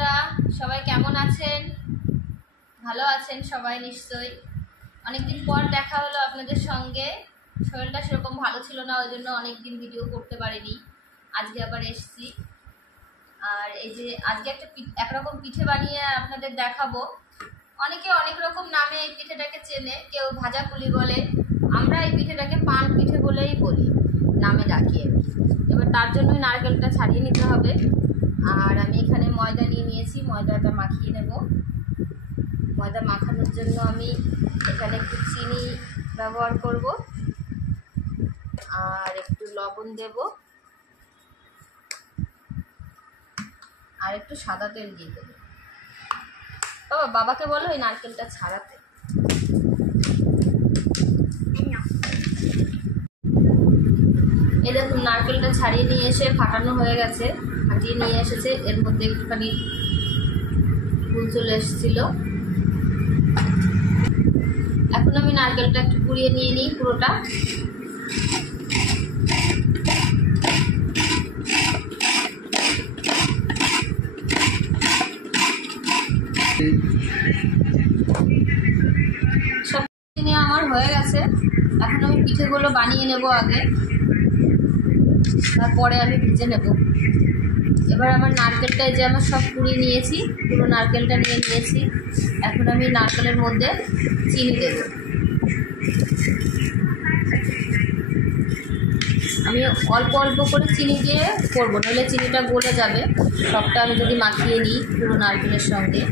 বন্ধুরা সবাই কেমন আছেন? ভালো আছেন সবাই নিশ্চয়ই। অনেকদিন পর দেখা হলো আপনাদের সঙ্গে। শরীরটা সেরকম ভালো ছিল না, ওই জন্য অনেকদিন ভিডিও করতে পারিনি। আজকে আবার এসেছি। আর এই যে আজকে একরকম পিঠে বানিয়ে আপনাদের দেখাবো। অনেকে অনেক রকম নামে এই পিঠেটাকে চেনে, কেউ ভাজা পুলি বলে, আমরা এই পিঠেটাকে পান পিঠে বলেই বলি, নামে ডাকি আর কি। এবার তার জন্য নারকেলটা ছাড়িয়ে নিতে হবে। আর আমি এখানে ময়দা নিয়ে নিয়েছি, ময়দাটা মাখিয়ে নেব। ময়দা মাখানোর জন্য আমি এখানে একটু চিনি ব্যবহার করব আর একটু লবণ দেব আর একটু সাদা তেল দিয়ে দেবো। বাবাকে বলো এই নারকেলটা ছাড়াতে। এই দেখুন নারকেলটা ছাড়িয়ে নিয়ে এসে ফাটানো হয়ে গেছে, ফাটিয়ে নিয়ে এসেছে। এর মধ্যে একটুখানি ফুল চলে এসেছিল। এখন আমি নারকেলটা একটু পুড়িয়ে নিয়ে নিই পুরোটা। সব নিয়ে আমার হয়ে গেছে। এখন আমি পিঠেগুলো বানিয়ে নেব আগে, তারপরে আমি ভেজে নেব। এবার আমার নারকেলটা যে আমার সব পুড়িয়ে নিয়েছি, পুরো নারকেলটা নিয়ে নিয়েছি। এখন আমি নারকেলের মধ্যে চিনি দেব। আমি অল্প অল্প করে চিনি দিয়ে করবো, নইলে চিনিটা গলে যাবে। সবটা আমি যদি মাখিয়ে নিই পুরো নারকেলের সঙ্গে।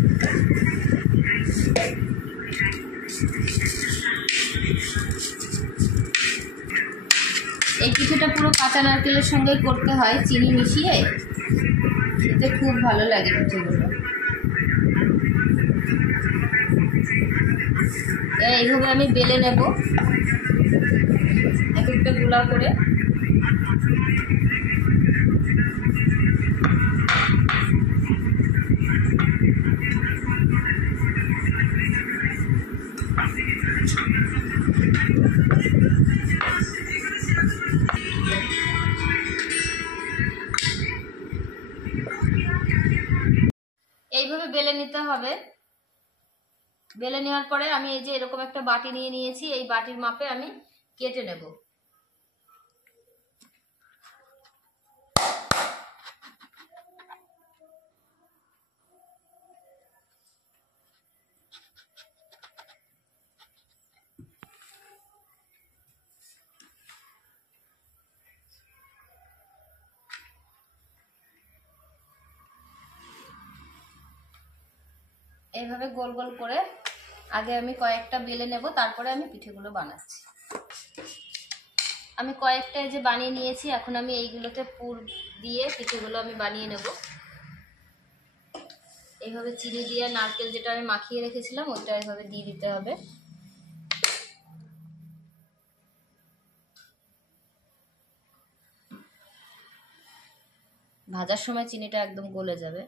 এই পিঠেটা পুরো কাঁচা নারকেলের সঙ্গে করতে হয়, চিনি মিশিয়ে, খেতে খুব ভালো লাগে পিঠেগুলো। এইভাবে আমি বেলে নেব এক একটা গুলা করে। এইভাবে বেলে নিতে হবে। বেলে নেওয়ার পরে আমি এই যে এরকম একটা বাটি নিয়ে নিয়েছি, এই বাটির মাপে আমি কেটে নেব। এইভাবে গোল গোল করে আগে আমি কয়েকটা বেলে নেব, তারপরে আমি পিঠেগুলো বানাচ্ছি। আমি কয়েকটা এই যে বানিয়ে নিয়েছি। এখন আমি এইগুলোতে পুর দিয়ে পিঠেগুলো আমি বানিয়ে নেব। এইভাবে চিনি দিয়ে নারকেল যেটা আমি মাখিয়ে রেখেছিলাম ওটা এইভাবে দিয়ে দিতে হবে। ভাজার সময় চিনিটা একদম গলে যাবে।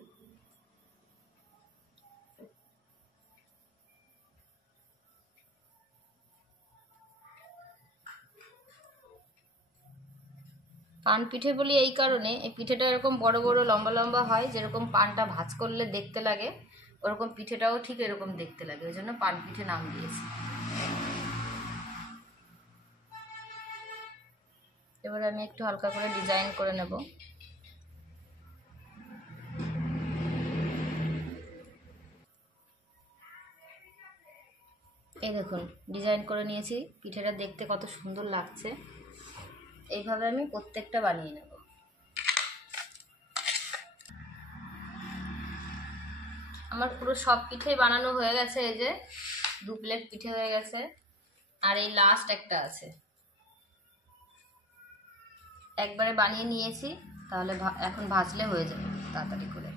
পান পিঠে বলি এই কারণে, এই পিঠেটা এরকম বড় বড় লম্বা লম্বা হয়, যেরকম পানটা ভাজ করলে দেখতে লাগে ওরকম পিঠেটাও ঠিক এরকম দেখতে লাগে, ওই জন্য পান পিঠে নাম দিয়েছি। এবার আমি একটু হালকা করে ডিজাইন করে নেব। এই দেখুন ডিজাইন করে নিয়েছি, পিঠেটা দেখতে কত সুন্দর লাগছে। এইভাবে আমি প্রত্যেকটা বানিয়ে নেব। আমার পুরো সব পিঠেই বানানো হয়ে গেছে। এই যে 2 প্লেট পিঠে হয়ে গেছে, আর এই লাস্ট একটা আছে। একবারে বানিয়ে নিয়েছি, তাহলে এখন ভাজলে হয়ে যাবে তাড়াতাড়ি করে।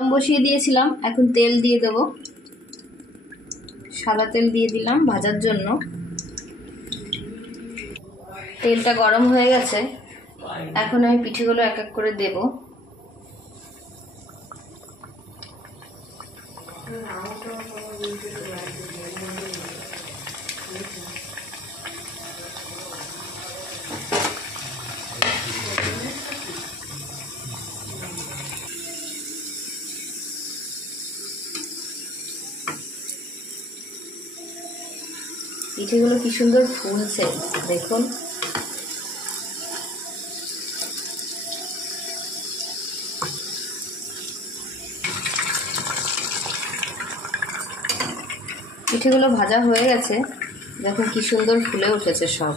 বসিয়ে দিয়েছিলাম, এখন তেল দিয়ে দেব। সাদা তেল দিয়ে দিলাম ভাজার জন্য। তেলটা গরম হয়ে গেছে, এখন আমি পিঠেগুলো এক এক করে দেব। পিঠেগুলো কি সুন্দর ফুলছে দেখুন। পিঠেগুলো ভাজা হয়ে গেছে, দেখুন কি সুন্দর ফুলে উঠেছে সব।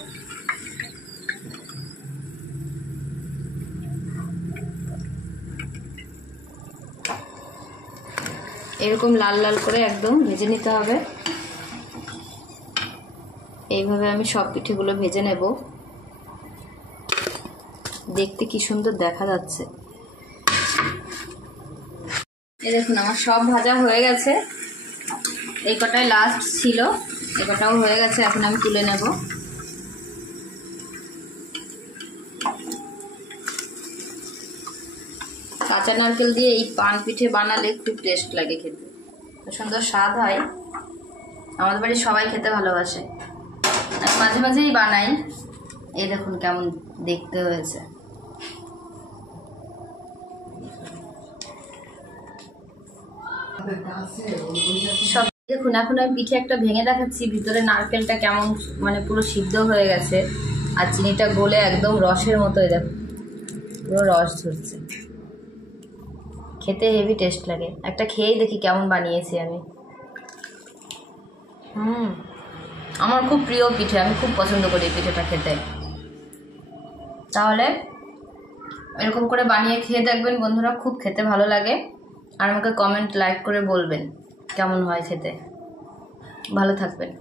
এরকম লাল লাল করে একদম ভেজে নিতে হবে। এইভাবে আমি সব পিঠেগুলো ভেজে নেব। দেখতে কি সুন্দর দেখা যাচ্ছে। এই দেখুন আমার সব ভাজা হয়ে গেছে, এই কটাই লাস্ট ছিল, এই কটাও হয়ে গেছে। এখন আমি তুলে নেব। কাঁচা নারকেল দিয়ে এই পান পিঠে বানালে খুব টেস্ট লাগে খেতে, সুন্দর স্বাদ হয়। আমাদের বাড়ির সবাই খেতে ভালোবাসে, আমি মাঝে মাঝেই বানাই। এই দেখুন কেমন দেখতে হয়েছে। সব দেখুন এখন আমি পিঠে একটা ভেঙে দেখাচ্ছি, ভিতরে নারকেলটা কেমন মানে পুরো সিদ্ধ হয়ে গেছে, আর চিনিটা গলে একদম রসের মতোই দেখুন পুরো রস ধরছে। খেতে হেভি টেস্ট লাগে। একটা খেয়েই দেখি কেমন বানিয়েছি আমি। আমার খুব প্রিয় পিঠে, আমি খুব পছন্দ করি পিঠেটা খেতে। তাহলে এরকম করে বানিয়ে খেয়ে দেখবেন বন্ধুরা, খুব খেতে ভালো লাগে। আর আমাকে কমেন্ট লাইক করে বলবেন কেমন হয় খেতে। ভালো থাকবেন।